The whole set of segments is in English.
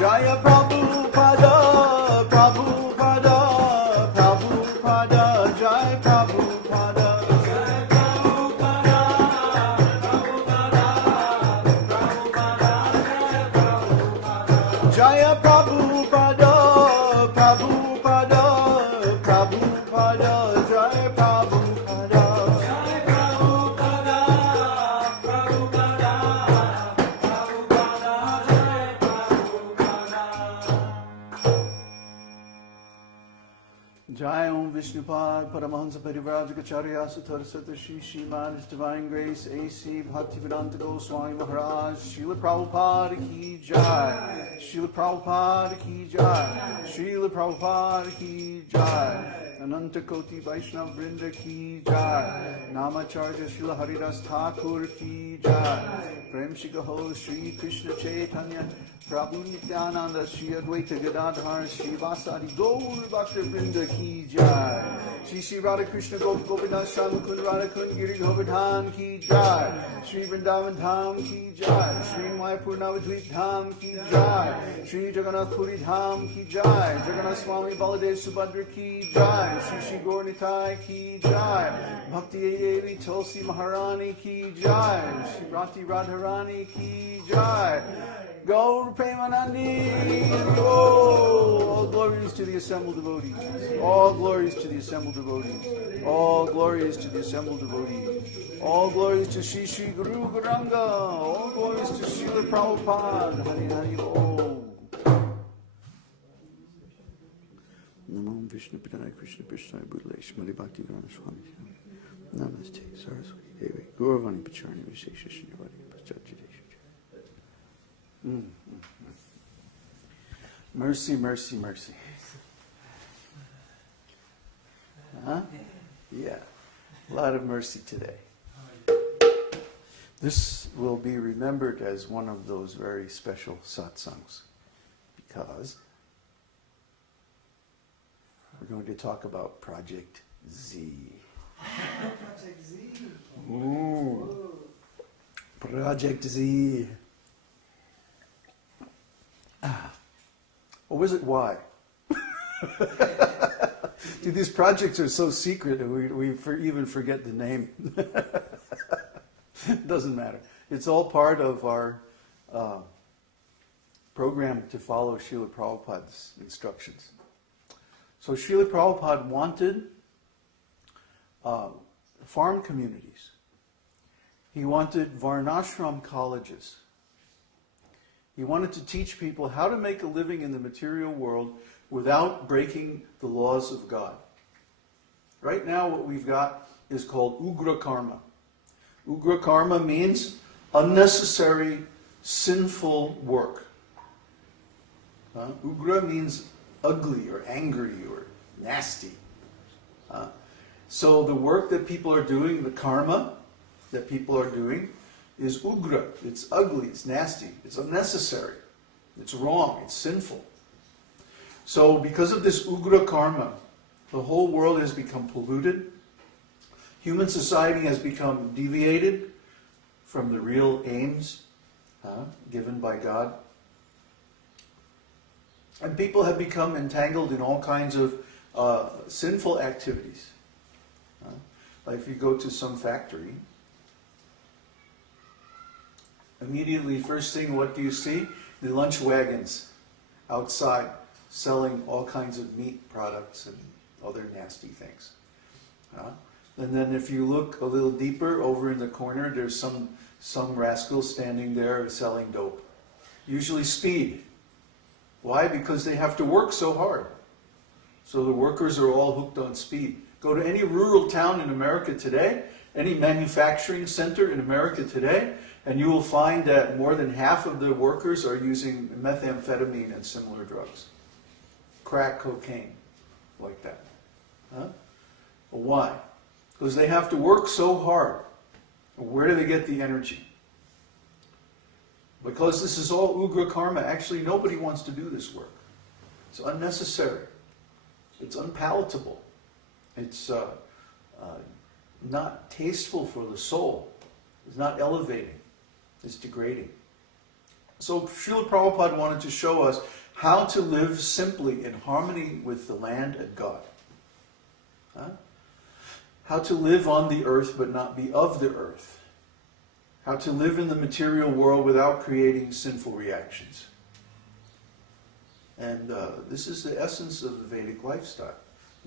Jaya Prabhupada, Prabhupada, Prabhupada, Jaya Prabhupada. Jaya Prabhupada, Prabhupada, Prabhupada, Jaya Prabhupada. Jaya Prabhupada, Prabhupada, Prabhupada, Jaya Prabhupada. Jai Om Vishnupad Paramahansa Parivrajacharya Saraswati Shri Srimad His Divine Grace A.C. Bhaktivedanta Goswami Maharaj Śrīla Prabhupāda Ki Jai Śrīla Prabhupāda Ki Jai Śrīla Prabhupāda Ki Jai Ananta Koti Vaishnava Vrinda Ki Jai Namacharya Śrīla Haridas Thakur Ki Jai Prem Shikaho Shri Krishna Chaitanya Prabhu Nityananda Shri Advaita Gadadhar Shri Vasadi Gaur Bhakta Vrinda Ki Jai Shri Shri Radha Krishna Govinda Shamukund Radha Kund Giri Govardhan Ki Jai Shri Vrindavan Dham Ki Jai Shri Mayapur Navadvip Dham Ki Jai Shri Jagannath Puri Dham Ki Jai Jagannath Swami Baladev Subhadra Ki Jai Shri Shri Gaur Nitai Ki Jai Bhakti Devi Tulsi Maharani Ki Jai Shri Rati Radharani Ki Jai Gaur Premanandi. All glories to the assembled devotees. All glories to the assembled devotees. All glories to the assembled devotees. All glories to Shri Shri Guru Garanga. All glories to Śrīla Prabhupāda. Hari Hari Om. Namo Vishnu Padaya Krishna Prishthaya Bhutale Shmati Bhakti varṇāśrama. Namaste Saraswati Devi Gauravani Pacharni Vishesha Shinivadi Paschatchadesha. Mercy, mercy, mercy. Huh? Yeah. A lot of mercy today. This will be remembered as one of those very special satsangs because we're going to talk about Project Z. Project Z. Ooh. Project Z. Or was it why? Dude, these projects are so secret that we even forget the name. It doesn't matter. It's all part of our program to follow Śrīla Prabhupāda's instructions. So Śrīla Prabhupada wanted farm communities. He wanted varṇāśrama colleges. He wanted to teach people how to make a living in the material world without breaking the laws of God. Right now what we've got is called ugra-karma. Ugra-karma means unnecessary, sinful work. Ugra means ugly or angry or nasty. So the work that people are doing, the karma that people are doing, is ugra. It's ugly, it's nasty, it's unnecessary, it's wrong, it's sinful. So because of this ugra-karma, the whole world has become polluted. Human society has become deviated from the real aims given by God. And people have become entangled in all kinds of sinful activities. Like if you go to some factory, immediately, first thing, what do you see? The lunch wagons outside selling all kinds of meat products and other nasty things. And then if you look a little deeper, over in the corner, there's some rascal standing there selling dope. Usually speed. Why? Because they have to work so hard. So the workers are all hooked on speed. Go to any rural town in America today, any manufacturing center in America today, and you will find that more than half of the workers are using methamphetamine and similar drugs. Crack cocaine, like that. Well, why? Because they have to work so hard. Where do they get the energy? Because this is all ugra-karma. Actually, nobody wants to do this work. It's unnecessary. It's unpalatable. It's not tasteful for the soul. It's not elevating. It's degrading. So Śrīla Prabhupāda wanted to show us how to live simply in harmony with the land and God. How to live on the earth but not be of the earth. How to live in the material world without creating sinful reactions. And this is the essence of the Vedic lifestyle.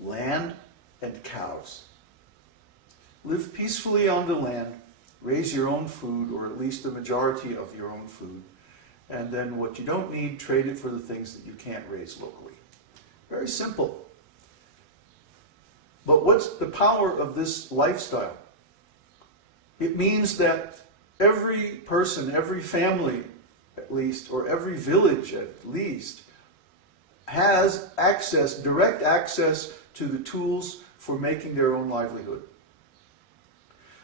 Land and cows. Live peacefully on the land, raise your own food, or at least the majority of your own food, and then what you don't need, trade it for the things that you can't raise locally. Very simple. But what's the power of this lifestyle? It means that every person, every family at least, or every village at least, has access, direct access to the tools for making their own livelihood.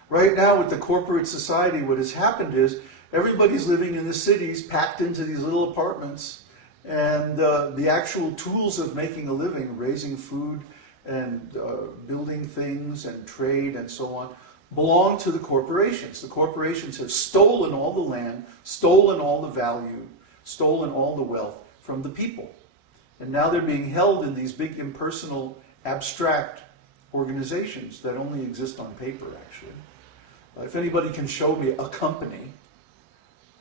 Right now with the corporate society, what has happened is everybody's living in the cities, packed into these little apartments, and the actual tools of making a living, raising food and building things and trade and so on, belong to the corporations. The corporations have stolen all the land, stolen all the value, stolen all the wealth from the people. And now they're being held in these big impersonal, abstract organizations that only exist on paper, actually. If anybody can show me a company,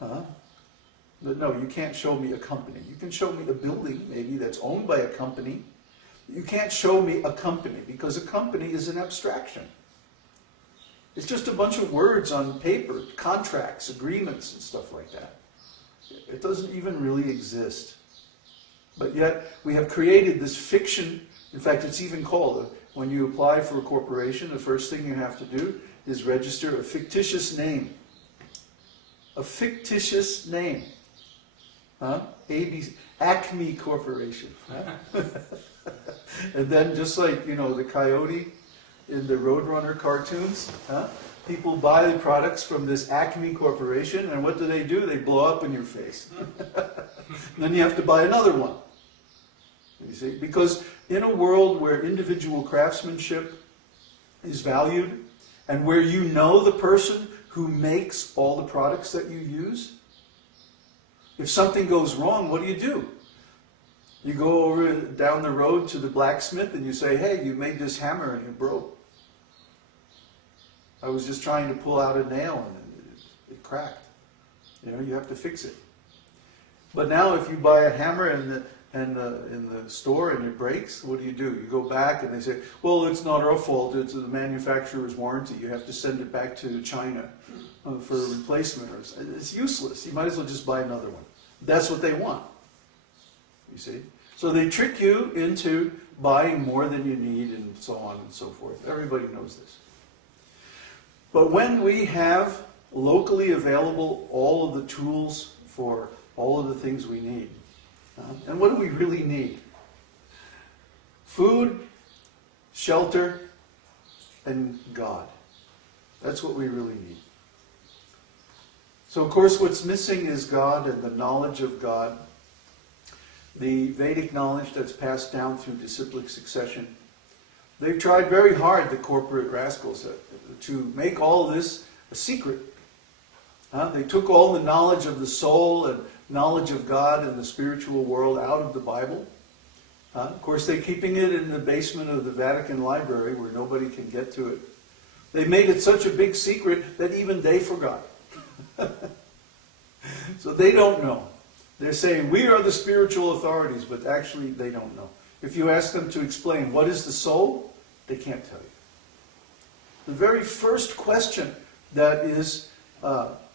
no, you can't show me a company. You can show me a building, maybe, that's owned by a company. You can't show me a company, because a company is an abstraction. It's just a bunch of words on paper, contracts, agreements, and stuff like that. It doesn't even really exist. But yet, we have created this fiction. In fact, it's even called, when you apply for a corporation, the first thing you have to do is register a fictitious name. A fictitious name. Acme Corporation. And then just like, the coyote in the Roadrunner cartoons, people buy the products from this Acme Corporation, and what do? They blow up in your face. Then you have to buy another one. You see? Because in a world where individual craftsmanship is valued, and where you know the person who makes all the products that you use, if something goes wrong, what do? You go over down the road to the blacksmith and you say, hey, you made this hammer and it broke. I was just trying to pull out a nail and it cracked. You have to fix it. But now if you buy a hammer in the store and it breaks, what do? You go back and they say, well, it's not our fault, it's the manufacturer's warranty. You have to send it back to China for a replacement. It's useless. You might as well just buy another one. That's what they want. You see? So they trick you into buying more than you need and so on and so forth. Everybody knows this. But when we have locally available all of the tools for all of the things we need, and what do we really need? Food, shelter, and God. That's what we really need. So of course what's missing is God and the knowledge of God. The Vedic knowledge that's passed down through disciplic succession. They've tried very hard, the corporate rascals, to make all this a secret. They took all the knowledge of the soul and knowledge of God and the spiritual world out of the Bible. Of course, they're keeping it in the basement of the Vatican Library where nobody can get to it. They made it such a big secret that even they forgot. So they don't know. They're saying, we are the spiritual authorities, but actually they don't know. If you ask them to explain what is the soul, they can't tell you. The very first question that is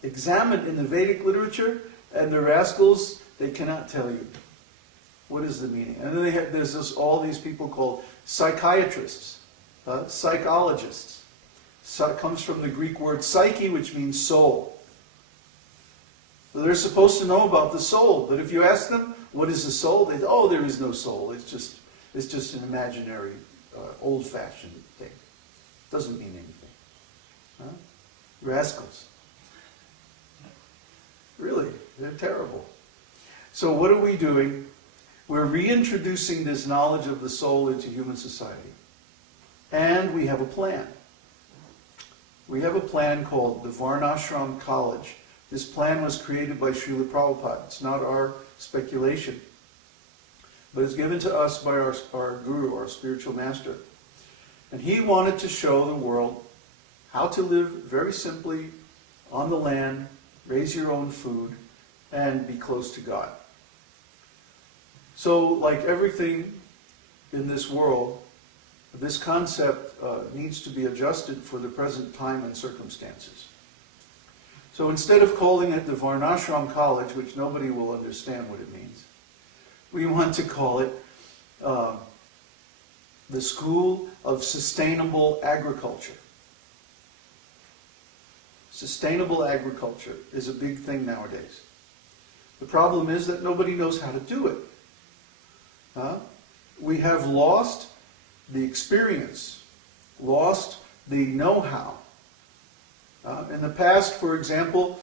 examined in the Vedic literature, and the rascals, they cannot tell you. What is the meaning? And then there's all these people called psychiatrists, psychologists. It comes from the Greek word psyche, which means soul. So they're supposed to know about the soul, but if you ask them, what is the soul? They say, oh, there is no soul. It's just an imaginary, old-fashioned thing. It doesn't mean anything. Rascals. Really, they're terrible. So what are we doing? We're reintroducing this knowledge of the soul into human society. And we have a plan. We have a plan called the Varṇāśrama College This plan was created by Śrīla Prabhupāda. It's not our speculation, but it's given to us by our guru, our spiritual master. And he wanted to show the world how to live very simply on the land, raise your own food, and be close to God. So, like everything in this world, this concept needs to be adjusted for the present time and circumstances. So instead of calling it the varṇāśrama college, which nobody will understand what it means, we want to call it the School of Sustainable Agriculture. Sustainable agriculture is a big thing nowadays. The problem is that nobody knows how to do it. We have lost the experience, lost the know-how. In the past, for example,